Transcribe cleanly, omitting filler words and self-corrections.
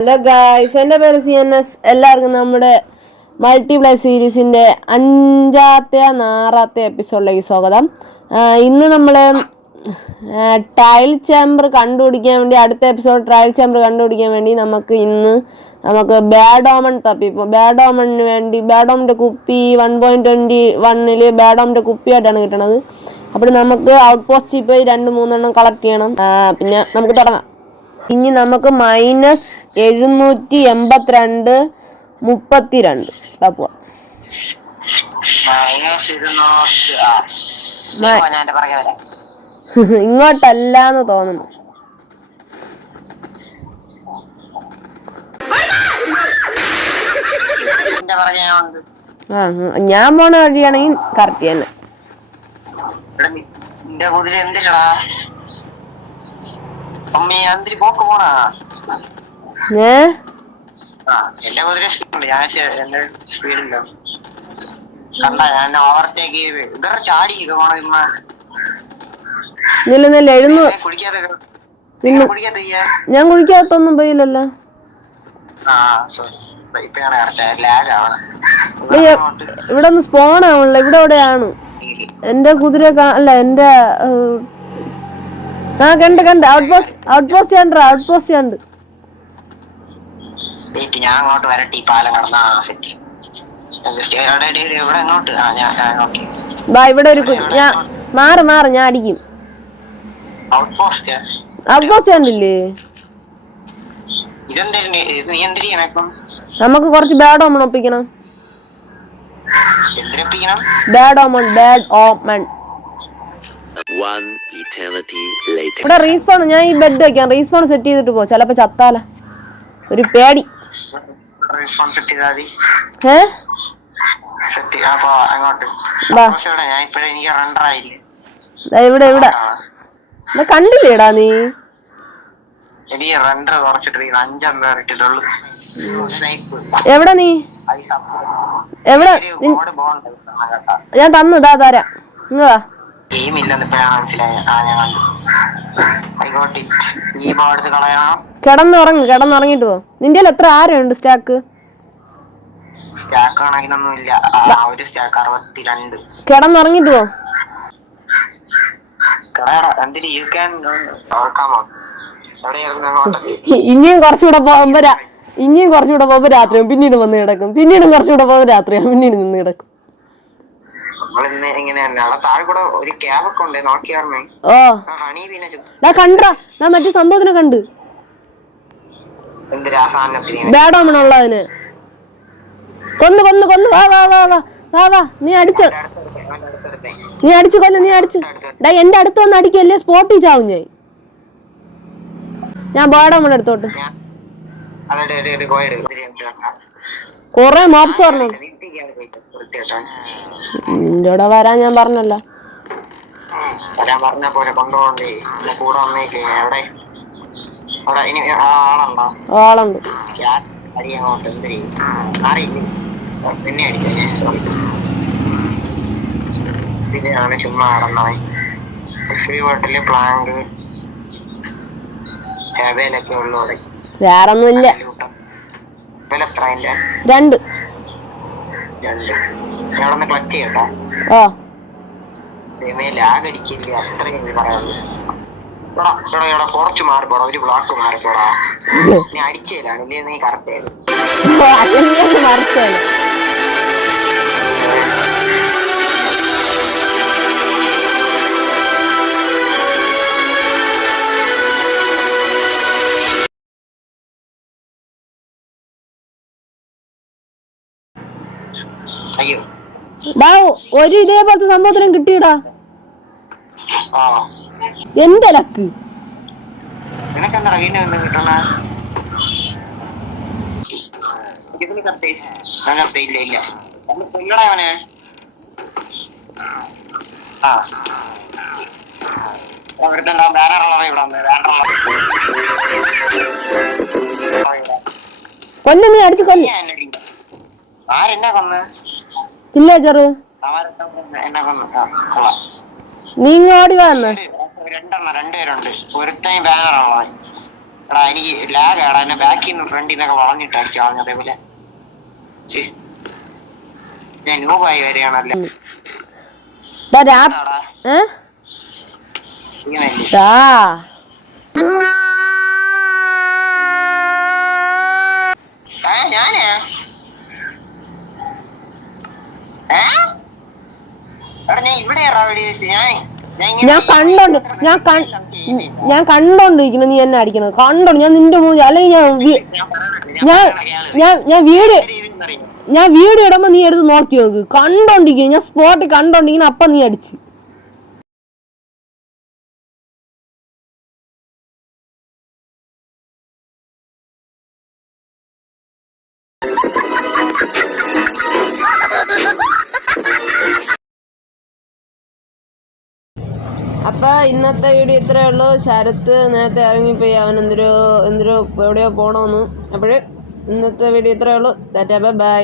Hello guys, എൻ്റെ പേര് CNS. എല്ലാവർക്കും നമ്മുടെ മൾട്ടിപ്ലൈ സീരീസിൻ്റെ 6ാമത്തെ എപ്പിസോഡിലേക്ക് സ്വാഗതം. ഇന്ന് നമ്മൾ ട്രയൽ ചേമ്പർ കണ്ടുപിടിക്കാൻ വേണ്ടി അടുത്ത എപ്പിസോഡ് ട്രയൽ ചേമ്പർ കണ്ടുപിടിക്കാൻ വേണ്ടി നമുക്ക് ബാഡോമൺ തപ്പിപ്പോൾ ബാഡോമണിന് വേണ്ടി ബാഡോമിൻ്റെ കുപ്പി 1.21 ബാഡോമിൻ്റെ കുപ്പിയായിട്ടാണ് കിട്ടണത്. അപ്പോൾ നമുക്ക് ഔട്ട് പോസ്റ്റിൽ പോയി 2-3 കളക്ട് ചെയ്യണം. പിന്നെ നമുക്ക് തുടങ്ങാം. ഇനി നമുക്ക് -782 32 പോവാം. ഇങ്ങോട്ടല്ലാന്ന് തോന്നുന്നു. ഞാൻ പോണ വഴിയാണെങ്കിൽ കറക്റ്റ് തന്നെ. ഞാൻ കുടിക്കാത്തൊന്നും പോയില്ലല്ലോ. ഇവിടെ ഒന്ന് സ്പോൺ ആവണല്ലോ. ഇവിടെ എവിടെയാണ് എന്റെ കുതിര? അല്ല, എന്റെ കണ്ട് ഔട്ട് പോസ്റ്റ് കണ്ട്. ഞാൻ അങ്ങോട്ട് വരട്ടെ. ഈ പാലം കടന്നാ സെറ്റ്. ഇവിടെ ഒരു മാറ് ഞാൻ അടിക്കും. ഔട്ട് പോസ്റ്റ് കണ്ടില്ലേ? നമുക്ക് കുറച്ച് ബാഡ് ഓമൺ ഒപ്പിക്കണം. ഇവിടെ റീസ്പോൺ. ഞാൻ ഈ ബെഡ് വെക്കാം. റീസ്പോൺ സെറ്റ് ചെയ്തിട്ട് പോ. ചിലപ്പോ ചത്താല ഒരു പേടി. ഇവിടെ കണ്ടില്ലേടാ നീ? എവിടെ നീ? എവിടെ? ഞാൻ തന്നതാ തരാം. ഇങ്ങാ കിടന്നുറങ്ങിട്ട് പോ. നിന്റെ എത്ര ആരുണ്ട് സ്റ്റാക്ക്? കിടന്നുറങ്ങിട്ട് പോ. ഇനിയും കുറച്ചുകൂടെ പോകുമ്പോ രാത്രിയാവും. പിന്നീട് വന്ന് കിടക്കും. പിന്നീടും കുറച്ചുകൂടെ പോകുമ്പോ രാത്രിയാവും. പിന്നീട് നിന്ന് കിടക്കും. കണ്ടാ മറ്റേ സംഭവത്തിനെ കണ്ട് ബാഡോമണുള്ളതിന് കൊന്ന്. വാ. നീ അടിച്ചു കൊല്ല. എന്റെ അടുത്ത് വന്ന് അടിക്കല്ലേ. സ്പോട്ടിൽ ചാവും ഞാൻ ബാഡോമൺ എടുത്തോട്ട്. കൊറേ മോപ്സ് പറഞ്ഞു. നിന്റെ കൂടെ വരാൻ ഞാൻ പറഞ്ഞല്ലോ. ആളുണ്ട്. ചുമ്മാ പ്ലാങ്ക് വേറൊന്നുമില്ല. 2 ക്ലച്ച് ചെയ്യട്ടോ. കുറച്ച് മാറിപ്പോടാ. ഒരു ബ്ലോക്ക് മാറിപ്പോടാ. നീ അടിച്ചതാണ്. നീ കറക്റ്റ് ചെയ്ത്. ഒരു ഇതേപോലത്തെ സംഭവത്തിനും കിട്ടിയടാ. എന്റെ ലക്ക്. കൊല്ലം നീ അടിച്ചു കൊല്ലം. ആരെന്നെ കൊന്ന്? വില്ലേജറ്. നീ ഓടി വന്ന്. രണ്ടുപേരുണ്ട്. ഒരുത്തയും ബാനറാണ്. എടാ എനിക്ക് ലാഗ് ആടാ, എന്നെ ബാക്കിൽ നിന്ന് ഫ്രണ്ടിൽ നിന്നൊക്കെ വളഞ്ഞിട്ട് അടിച്ചു കളഞ്ഞു. അതേപോലെ ഞാൻ നൂബായി വരികയാണല്ലോ. ഞാനേ എടാ ഞാൻ ഇവിടെയാടാ വെടി വെച്ച്. ഞാൻ കണ്ടോണ്ടിരിക്കുന്നു നീ എന്നെ അടിക്കണത്. കണ്ടോണ്ട് ഞാൻ നിന്റെ മൂന്ന്, അല്ലെങ്കിൽ ഞാൻ വീഡിയോ ഇടുമ്പോ നീ എടുത്ത് നോക്കി നോക്ക്. കണ്ടോണ്ടിരിക്കുന്നു, ഞാൻ സ്പോട്ടിൽ കണ്ടോണ്ടിരിക്കുന്നു, അപ്പൊ നീ അടിച്ച്. അപ്പൊ ഇന്നത്തെ വീഡിയോ ഇത്രയേ ഉള്ളൂ. ശരത്ത് നേരത്തെ ഇറങ്ങിപ്പോയി, അവൻ എന്തൊരു എവിടെയോ പോണോന്ന്. അപ്പോഴ് ഇന്നത്തെ വീഡിയോ ഇത്രയേ ഉള്ളൂ. ബൈ.